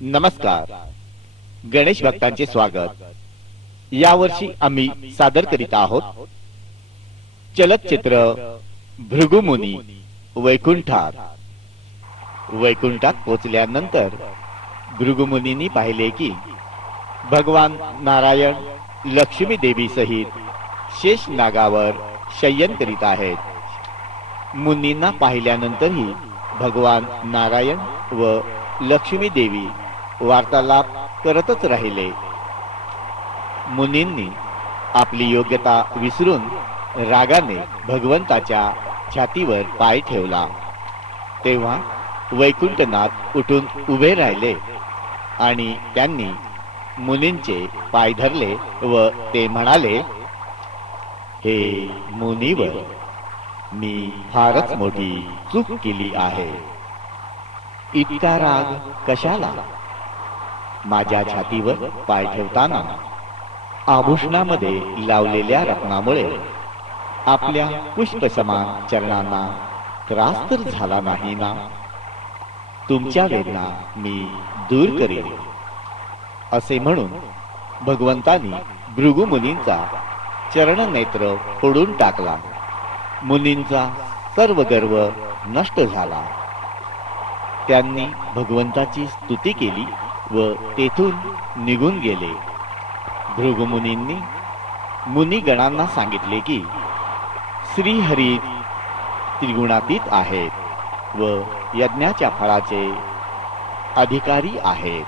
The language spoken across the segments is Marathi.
नमस्कार. गणेश भक्तांचे स्वागत. यावर्षी आम्ही सादर करीत आहोत चलचित्र भृगुमुनी वैकुंठात. वैकुंठात पोचल्यानंतर भृगुमुनींनी पाहिले की भगवान नारायण लक्ष्मी देवी सहित शेष नागावर शयन करीत आहेत. मुनींना पाहिल्यानंतरही भगवान नारायण व लक्ष्मी देवी वार्तालाप करतच राहिले. मुनींनी आपली योग्यता विसरून रागाने भगवंताच्या छातीवर पाय ठेवला. तेव्हा वैकुंठनाथ उठून उभे राहिले आणि त्यांनी मुनींचे पाय धरले व ते म्हणाले, हे मुनीवर, मी फारच मोठी चूक केली आहे. इतका राग कशाला? माझ्या छातीवर पाय ठेवताना आभूषणामध्ये लावलेल्या रत्नामुळे आपल्या पुष्पसमान चरणांना त्रास तर झाला नाही ना? तुमच्या वेदना मी दूर करेन. असे म्हणून भगवंतांनी भृगु मुनींचा चरणनेत्र फोडून टाकला. मुनींचा सर्व गर्व नष्ट झाला. त्यांनी भगवंताची स्तुती केली व तेथून निघून गेले. भृगुमुनींनी मुनिगणांना सांगितले की श्रीहरी त्रिगुणातीत आहेत व यज्ञाच्या फळाचे अधिकारी आहेत.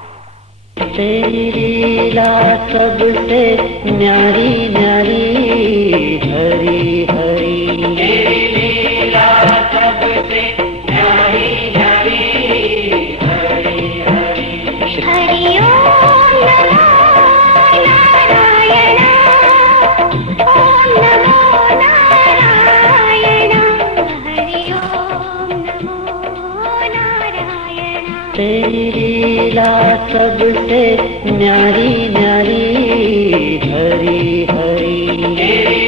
तेरी लीला सबसे न्यारी न्यारी, हरी हरी. तेरी लीला सबसे न्यारी न्यारी, हरी हरी. हरि ओम नमो नारायण, ओम नमो नारायण, हरि ओम नमो नारायण. तेरी लीला सबसे न्यारी न्यारी, हरी हरी.